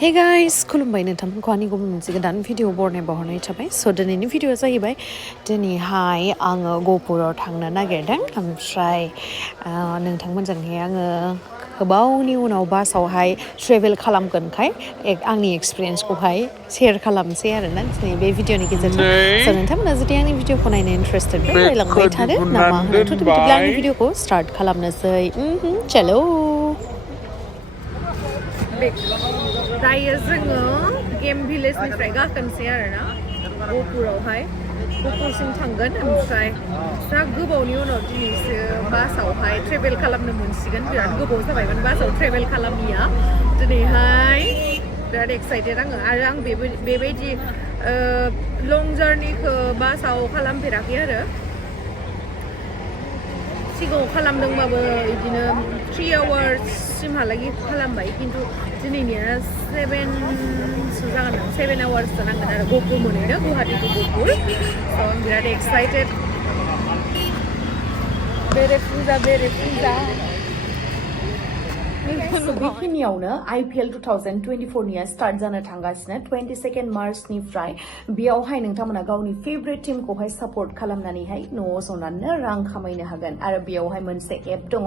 Hey guys, खुलुमबाय नोंथांमोनखौ आंनि गुबुन मोनसे गोदान भिडिअ बरनाय बावहरनाय थाबाय स' दिनैनि भिडिअआ जाहैबाय दिनैहाय आङो गहपुराव थांनो नागिरदों ओमफ्राय नोंथांमोनजोंहाय आङो गोबावनि उनाव बासावहाय ट्रेभेल खालामगोनखाय आंनि एक्सपिरियेन्सखौहाय शेयार खालामसै आरोना दिनै बे भिडिअनि गेजेरजों स' नोंथांमोना जुदि आंनि भिडिअखौ नायनो इन्टारेस्टेडबा नायलांबाय थादो ना मा होनो थ' बिदिब्ला आंनि भिडिअखौ स्टार्ट खालामनोसै चलो दायो जोङो गेम भिलेजनिफ्राय गाखोनोसै आरोना गहपुरावहाय गहपुरसिम थांगोन ओमफ्राय जा गोबावनि उनाव दिनैसो बासावहाय ट्रेभेल खालामनो मोनसिगोन बिराद गोबाव जाबायमोन बासाव ट्रेभेल खालामिया दिनैहाय बिराद एक्साइटेड आङो आरो आं बेबायदि लं जार्निखौ बासाव खालामफेराखै आरो सिगाङाव खालामदोंबाबो बिदिनो 3 आवार्ससिमहालागै खालामबाय खिन्थु दिनैनिया 7 आवार्ससो नांगोन आरो गहपुर मोनहैनो गुवाहाटी टु गहपुर आं बिराद एक्साइटेड बेरे बेखिनियावनो IPL 2024निया स्टार्ट जानो थांगासिनो 22 मार्चनिफ्राय बेयावहाय नोंथांमोना गावनि फेभरेट टीमखौहाय सापर्ट खालामनानैहाय न'आव जनानै रां खामायनो हागोन आरो बेयावहाय मोनसे एप दङ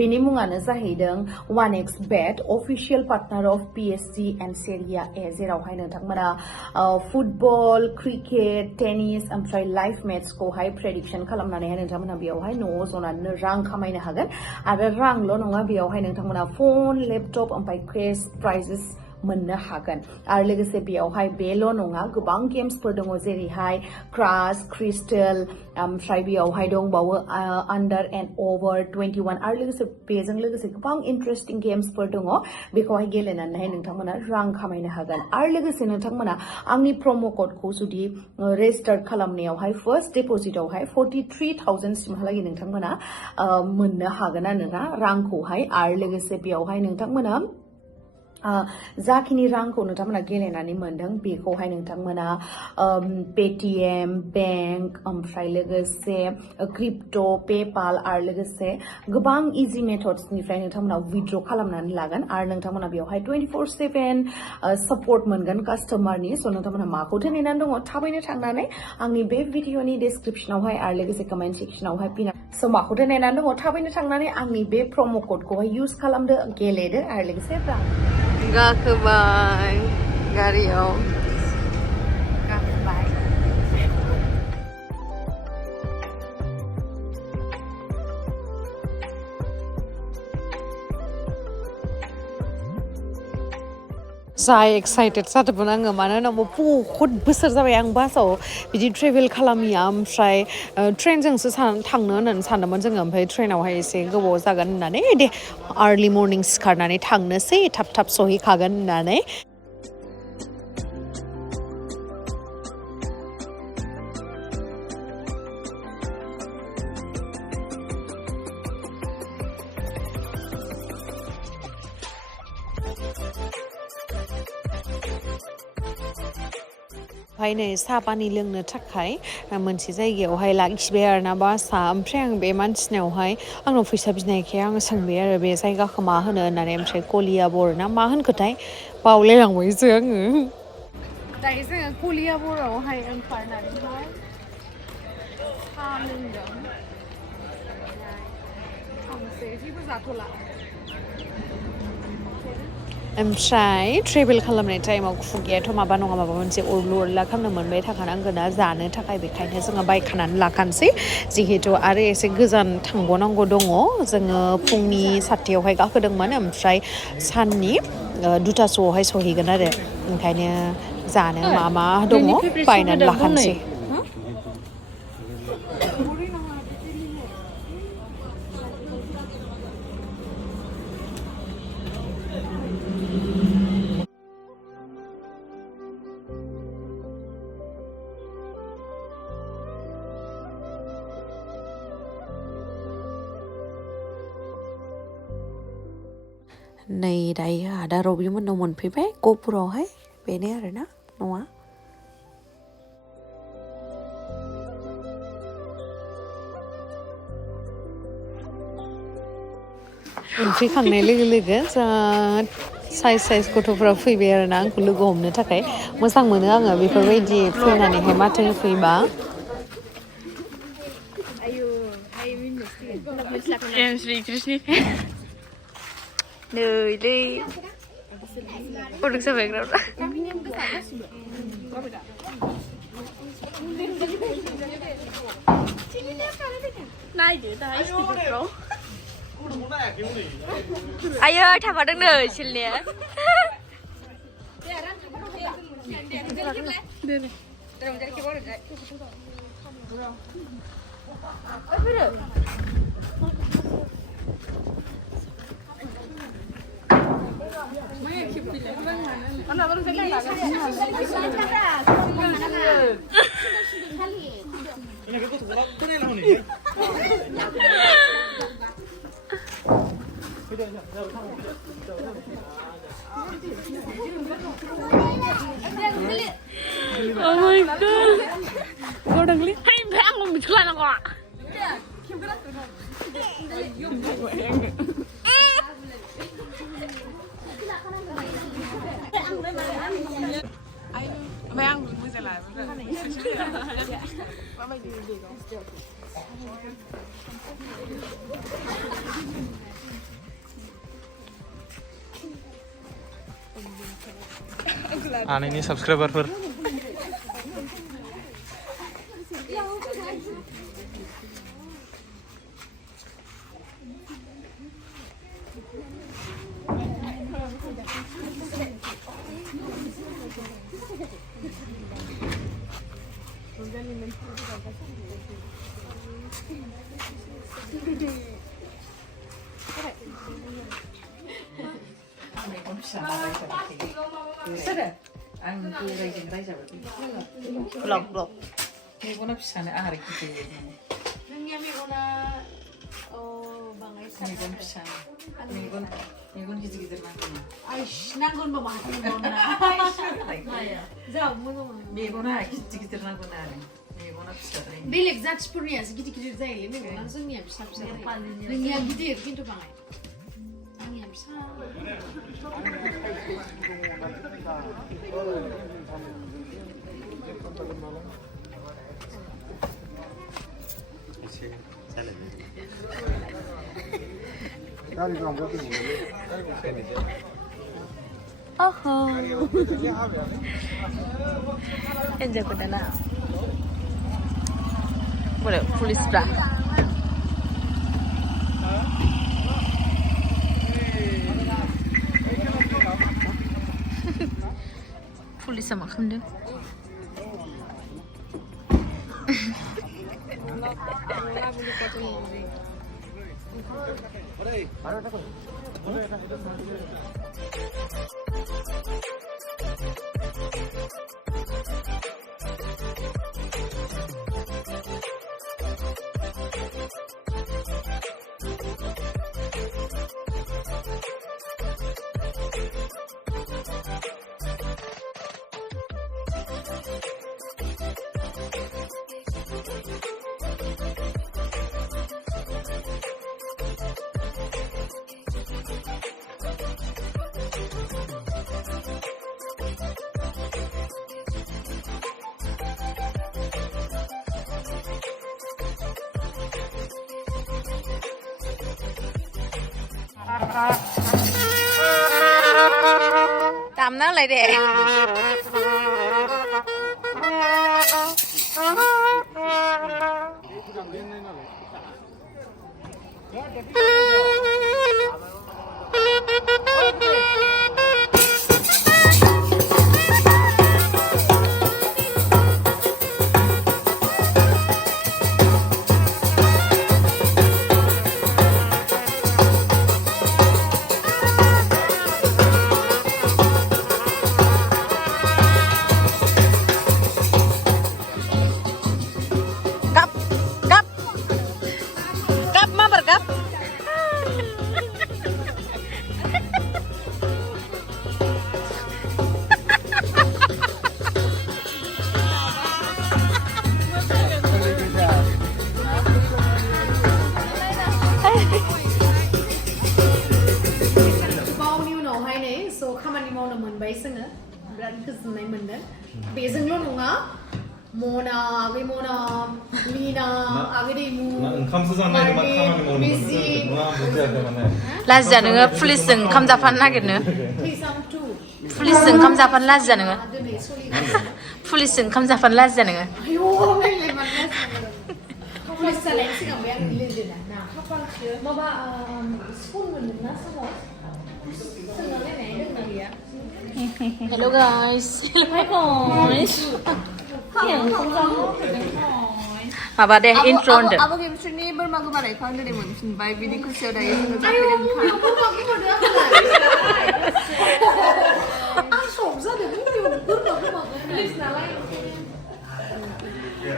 बेनि मुङानो जाहैदों 1xbet official partner of PSG and Serie A जेरावहाय नोंथांमोना फुटबल क्रिकेट टेनिस ओमफ्राय लाइभ मेट्सखौहाय प्रेडिक्शन खालामनानैहाय नोंथांमोना बेयावहाय न'आव जनानै रां खामायनो हागोन आरो रांल' नङा बेयावहाय नोंथांमोना फोन लेपटप ओमफ्राय केश प्राइजेस मोननो हागोन आरो लोगोसे बेयावहाय बेल' नङा गोबां गेम्सफोर दङ जेरैहाय क्रास क्रिस्टेल ओमफ्राय बेयावहाय दंबावो आन्डार एन्ड अभार 21 आरो लोगोसे बेजों लोगोसे गोबां इन्टारेस्टिं गेम्सफोर दङ बेखौहाय गेलेनानैहाय नोंथांमोना रां खामायनो हागोन आरो लोगोसे नोंथांमोना आंनि प्रम' क'डखौ जुदि रेजिस्टार खालामनायावहाय फार्स्ट डिप'जिटआवहाय 43,000 सिमहालागै नोंथांमोना मोननो हागोन आरोना रांखौहाय आरो लोगोसे बेयावहाय नोंथांमोना जाखिनि रांखौ नोंथांमोना गेलेनानै मोनदों बेखौहाय नोंथांमोना पेटिएम बेंक ओमफ्राय लोगोसे क्रिप्ट' पेपाल आरो लोगोसे गोबां इजि मेथड्सनिफ्राय नोंथांमोना विथड्र' खालामनानै लागोन आरो नोंथांमोना बेवहाय 24/7 सापर्ट मोनगोन कास्टमारनि स' नोंथांमोना माखौथो नेनानै दङ थाबैनो थांनानै आंनि बे भिडिअनि डिसक्रिपसनावहाय आरो लोगोसे कमेन्ट सेक्सनावहाय स' माखौथो नेनानै दङ थाबैनो थांनानै आंनि बे प्रम' क'डखौहाय इउज खालामदो गेलेदो आरो लोगोसे गाखोबाय गारियाव गाखोबाय जा एक्साइटेड जादोंमोन आङो मानो होनना बहुद बोसोर जाबाय आं बासाव बिदि ट्रेभेल खालामिया ओमफ्राय ट्रेनजोंसो थांनो होननानै सानदोंमोन जोङो ओमफ्राय ट्रेनावहाय एसे गोबाव जागोन होननानै दे आर्लि मर्निं सिखारनानै थांनोसै थाब थाब सहैखागोन होननानै ओमफ्राय नै साहा पानि लोंनो थाखाय मोनसे जायगायावहाय लाखिबाय आरोना बासआ ओमफ्राय आं बे मानसिनावहाय आंनाव फैसा बिनायखाय आङो सोंबाय आरो बे जायगाखौ मा होनो होननानै ओमफ्राय कलियाबर ना मा होनखोथाय बावलायलांबायसो आङो दायो जोङो कलियाबरावहाय ओंखारनानैहाय साहा लोंदों थांसै जेबो जाथ'ला ओमफ्राय ट्रेभेल खालामनाय टाइमाव खुगायाथ' माबा नङा माबा मोनसे अरलु अरला खालामनो मोनबाय थाखानांगोन ना जानो थाखाय बेखायनो जोङो बायखानानै लाखानोसै जिहेथु आरो एसे गोजान थांबावनांगौ दङ जोङो फुंनि 7थायावहाय गाखोदोंमोन ओमफ्राय साननि 2थासोआवहाय सहैगोन आरो ओंखायनो जानो मा दङ बायनानै लाखानोसै नै दायो आदा रबि मोननाव मोनफैबाय गहपुरावहाय बेनो आरोना न'आ मोनफैखांनाय लोगो लोगो जा साइज गथ'फोरा फैबाय आरोना आंखौ लोगो हमनो थाखाय मोजां मोनो आङो बेफोरबायदि फैनानैहाय माथो होफैबा नैलै फटक जाबाय आयो थाफादोंनो सिलनिया Oh my god. Kau dah beli? Hai, bang, mau bicara nak kau? Bang, mau jalan? Ini subscriber per. Blok. Megona pisane ahari gitu. Nengnya megona bangai sana. Megon pisane. Megon gitu nanggung. Aish, nanggun ba mahal megona. Jauh mana? Megona gitu nanggung ahari. Megona pisane. Belek zaçpurniya gidi zayli megona zengnya bisa. Nengnya gidir kintu bangai. Nengnya bisa. Oh, enjoy ko na. Boleh, police bra. Police sama kamde. Tạm nó lại để जोङो बिराद गोजोननाय मोनदों बेजोंल' नङा मना आगै मना लीना आगै दैमु ओंखामसो जानो नागिरदोंमोन खामानि मावनो मा बुजियाखै माने लाजिया नोङो पुलिसजों ओंखाम जाफानो नागिरनो पुलिसजों ओंखाम जाफानो लाजिया नोङो पुलिसजों ओंखाम जाफानो लाजिया नोङो पुलिस जानायनि सिगां बे आंनि लोगोना ना माबा स्पुन मोनदोंना समाव सोंलायनाय दंना गैया Hello guys. माबा दे intro होनदो Apa chemistry berma kemarin kan dari mana? By video kursi ada yang sudah jadi. 아 속사대 문이 없는 거 플리즈 나와요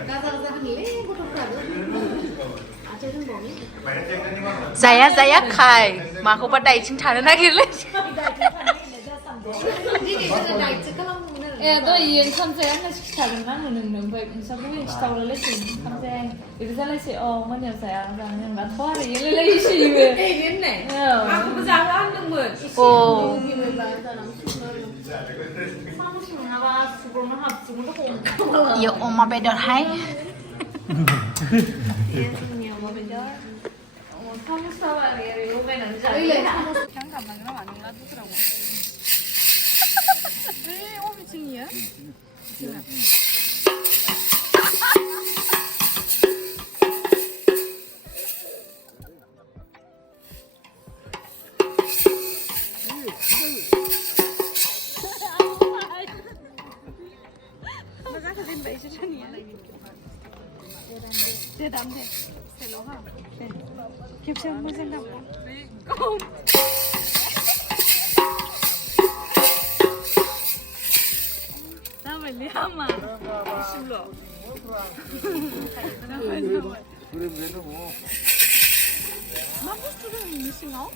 가자 하길래 고통하다 아재는 뭐니 जाया जाया खाय माखौबा दाइथिं थानो नागिरलै दिनै जोङो दाइटसो खालामनो Eh, tuh iya sampai yang ngasih saran kan meneng baik sampai setahun lalu sih sampai itu salah sih oh mana saya jangan nggak tahu hari ini lagi sih juga. ini Aku berjalan dengan 오 Iya oma bedor hai kamu sabar ya, lu main aja. 잠깐만 그럼 안 놔두더라고. 미팅이야? Lama. Bismillah. Mampus tuh yang missing out.